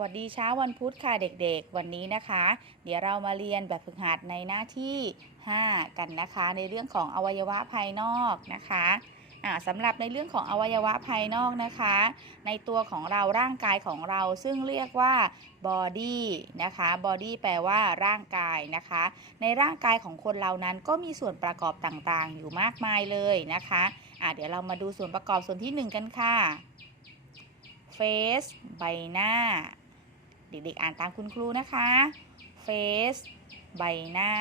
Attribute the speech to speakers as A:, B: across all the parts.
A: วัสดีเช้าวันพุธค่ะเด็กๆ วันนี้นะคะ เดี๋ยวเรามาเรียนแบบฝึกหัดในหน้าที่ 5 กันนะคะ ในเรื่องของอวัยวะภายนอกนะคะสำหรับในเรื่องของอวัยวะภายนอกนะคะ ในตัวของเราร่างกายของเราซึ่งเรียกว่า body นะคะ body แปลว่าร่างกายนะคะ ในร่างกายของคนเรานั้นก็มีส่วนประกอบต่างๆ อยู่มากมายเลยนะคะอ่าเดี๋ยวเรามาดูส่วนประกอบส่วนที่ 1 กันค่ะ face ใบหน้า เด็กๆอ่านตามคุณครูนะคะ face ใบหน้า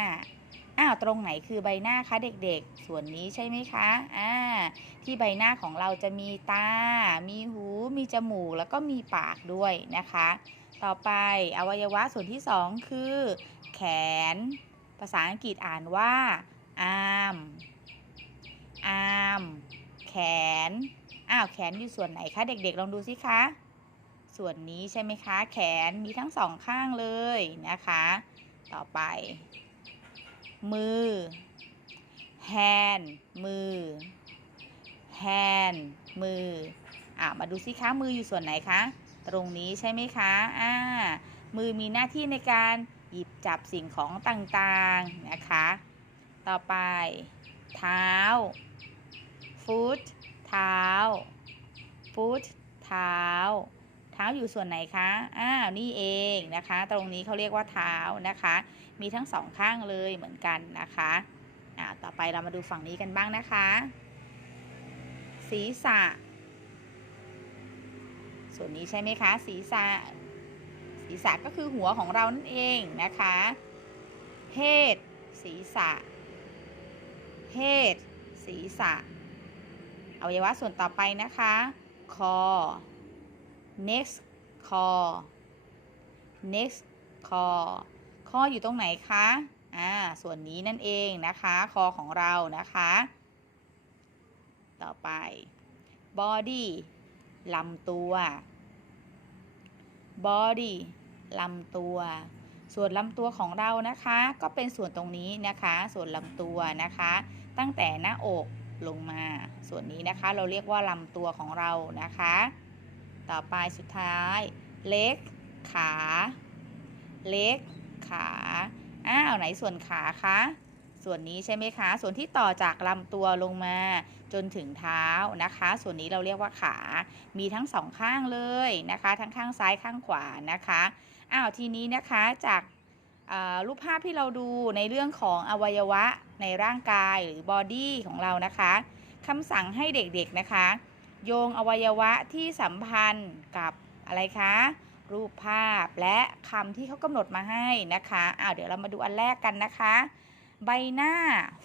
A: อ้าว ตรงไหนคือใบหน้าคะเด็กๆ ส่วนนี้ใช่ไหมคะ อ่า ที่ใบหน้าของเราจะมีตา มีหู มีจมูก แล้วก็มีปากด้วยนะคะ ต่อไปอวัยวะส่วนที่สองคือ แขน ภาษาอังกฤษอ่านว่า arm arm แขน อ้าว แขนอยู่ส่วนไหนคะเด็กๆ ลองดูสิคะ ส่วนนี้ใช่ไหมคะ แขนมีทั้งสองข้างเลยนะคะ ต่อไป มือ hand มือ hand มืออ่ามาดูสิคะมืออยู่ส่วนไหนคะ ตรงนี้ใช่ไหมคะอ่ามือมีหน้าที่ในการหยิบจับสิ่งของต่างๆนะคะ ต่อไป เท้า foot เท้า foot เท้า เท้าอยู่ส่วนไหนคะ อ้าว นี่เองนะคะ ตรงนี้เขาเรียกว่าเท้านะคะ มีทั้งสองข้างเลยเหมือนกันนะคะอ่าต่อไปเรามาดูฝั่งนี้กันบ้างนะคะ ศีรษะ ส่วนนี้ใช่ไหมคะ ศีรษะ ศีรษะก็คือหัวของเรานั่นเองนะคะ head ศีรษะ head ศีรษะ อวัยวะส่วนต่อไปนะคะ คอ next คอ next คอคออยู่ตรงไหนคะ อ่า ส่วนนี้นั่นเองนะคะ คอของเรานะคะ ต่อไป body ลำตัว body ลำตัว ส่วนลำตัวของเรานะคะ ก็เป็นส่วนตรงนี้นะคะ ส่วนลำตัวนะคะ ตั้งแต่หน้าอกลงมา ส่วนนี้นะคะ เราเรียกว่าลำตัวของเรานะคะ ต่อไปสุดท้าย เล็ก ขา เล็ก ขา อ้าวไหนส่วนขาคะ ส่วนนี้ใช่ไหมคะ ส่วนที่ต่อจากลำตัวลงมา จนถึงเท้านะคะ ส่วนนี้เราเรียกว่าขา มีทั้งสองข้างเลยนะคะ ทั้งข้างซ้ายข้างขวานะคะ อ้าวทีนี้นะคะจากรูปภาพที่เราดูในเรื่องของอวัยวะในร่างกายหรือบอดี้ของเรานะคะคำสั่งให้เด็กๆนะคะ โยงอวัยวะที่สัมพันธ์กับอะไรคะ รูปภาพและคำที่เขากำหนดมาให้นะคะอ้าวเดี๋ยวเรามาดูอันแรกกันนะคะ ใบหน้า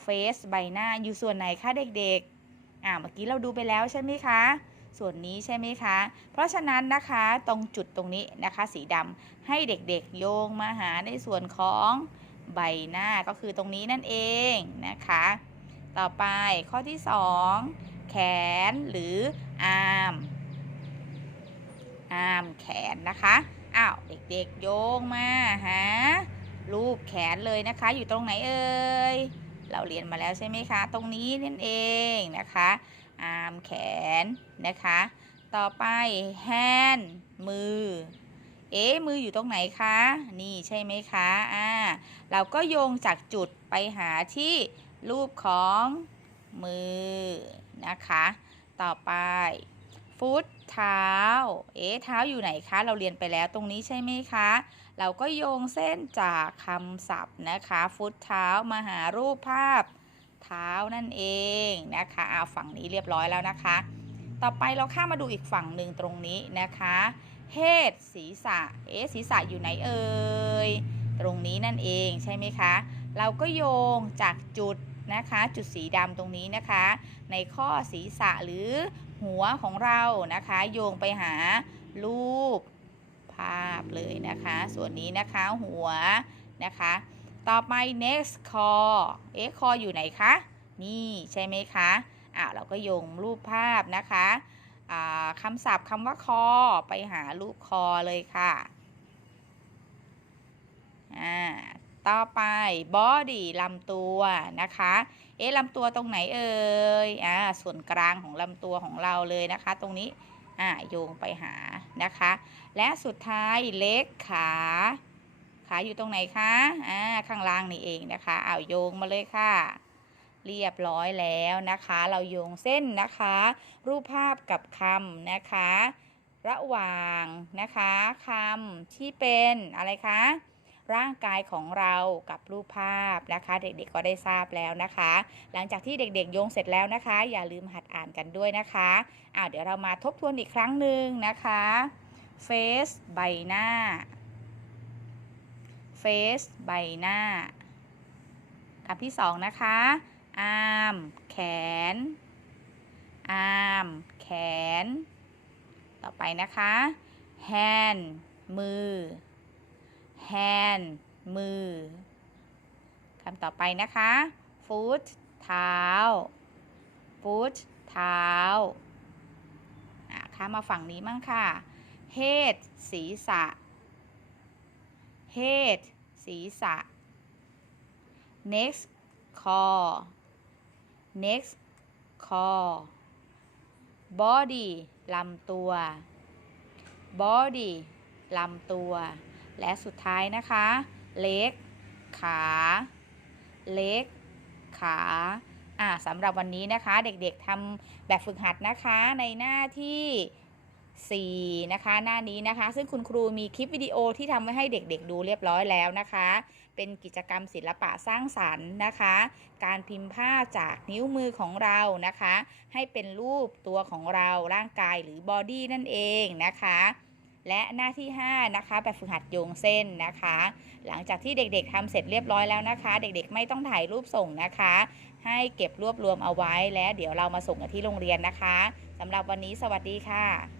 A: face ใบหน้าอยู่ส่วนไหนคะเด็กๆอ่าเมื่อกี้เราดูไปแล้วใช่ไหมคะส่วนนี้ใช่ไหมคะ เพราะฉะนั้นนะคะตรงจุดตรงนี้นะคะสีดำให้เด็กๆโยงมาหาในส่วนของใบหน้าก็คือตรงนี้นั่นเองนะคะ ต่อไปข้อที่ 2 แขนหรืออาร์มอาร์มแขนนะคะอ้าวเด็กๆโยงมาหารูปแขนเลยนะคะ อยู่ตรงไหนเอ่ยเราเรียนมาแล้วใช่ไหมคะ ตรงนี้นั่นเองนะคะ อาร์มแขนนะคะ ต่อไป hand มือ เอ๊ะมืออยู่ตรงไหนคะ นี่ใช่ไหมคะอ่าเราก็โยงจากจุดไปหาที่รูปของมือ นะคะ ต่อไปฟุตเท้า เอ๊ะเท้าอยู่ไหนคะ เราเรียนไปแล้วตรงนี้ใช่ไหมคะ เราก็โยงเส้นจากคำศัพท์นะคะ ฟุตเท้ามาหารูปภาพ เท้านั่นเองนะคะเอาฝั่งนี้เรียบร้อยแล้วนะคะ ต่อไปเราข้ามาดูอีกฝั่งหนึ่งตรงนี้นะคะเฮดศีรษะ เอ๊ะศีรษะอยู่ไหนเอ่ย ตรงนี้นั่นเองใช่ไหมคะ เราก็โยงจากจุด นะคะ จุดสีดำตรงนี้นะคะ ในข้อศีรษะหรือหัวของเรานะคะ โยงไปหารูปภาพเลยนะคะ ส่วนนี้นะคะหัวนะคะ ต่อไป next คอเอ๊ะคออยู่ไหนคะ นี่ใช่ไหมคะอ่าเราก็โยงรูปภาพนะคะคำศัพท์คำว่าคอไปหารูปคอเลยค่ะ อ่า ต่อไป body ลำตัวนะคะ เอ๊ะลำตัวตรงไหนเอ่ย อ่า ส่วนกลางของลำตัวของเราเลยนะคะ ตรงนี้ อ่า โยงไปหานะคะ และสุดท้ายเล็กขา ขาอยู่ตรงไหนคะ อ่า ข้างล่างนี่เองนะคะ เอาโยงมาเลยค่ะเรียบร้อยแล้วนะคะ เราโยงเส้นนะคะ รูปภาพกับคำนะคะ ระหว่างนะคะคำที่เป็นอะไรคะ ร่างกายของเรากับรูปภาพนะคะ เด็กๆก็ได้ทราบแล้วนะคะ หลังจากที่เด็กๆโยงเสร็จแล้วนะคะ อย่าลืมหัดอ่านกันด้วยนะคะอ่าเดี๋ยวเรามาทบทวนอีกครั้งหนึ่งนะคะ face ใบหน้า face ใบหน้าคำที่สองนะคะ arm แขน arm แขน ต่อไปนะคะ hand มือ hand มือคำต่อไปนะคะ foot เท้า foot เท้าอะมมาฝั่งนี้มั่งค่ะ head ศีรษะ head ศีรษะ next call next call body ลำตัว body ลำตัว และสุดท้ายนะคะ เล็ก ขา เล็ก ขาอ่าสำหรับวันนี้นะคะ เด็กๆทำแบบฝึกหัดนะคะในหน้าที่4นะคะหน้านี้นะคะ ซึ่งคุณครูมีคลิปวิดีโอที่ทำไว้ให้เด็กๆ ดูเรียบร้อยแล้วนะคะ เป็นกิจกรรมศิลปะสร้างสรรค์นะคะ การพิมพ์ผ้าจากนิ้วมือของเรานะคะ ให้เป็นรูปตัวของเราร่างกายหรือบอดี้นั่นเองนะคะ และหน้าที่ 5 นะคะ แบบฝึกหัดโยงเส้นนะคะ หลังจากที่เด็กๆทำเสร็จเรียบร้อยแล้วนะคะ เด็กๆ ไม่ต้องถ่ายรูปส่งนะคะ ให้เก็บรวบรวมเอาไว้และเดี๋ยวเรามาส่งกันที่โรงเรียนนะคะสำหรับวันนี้สวัสดีค่ะ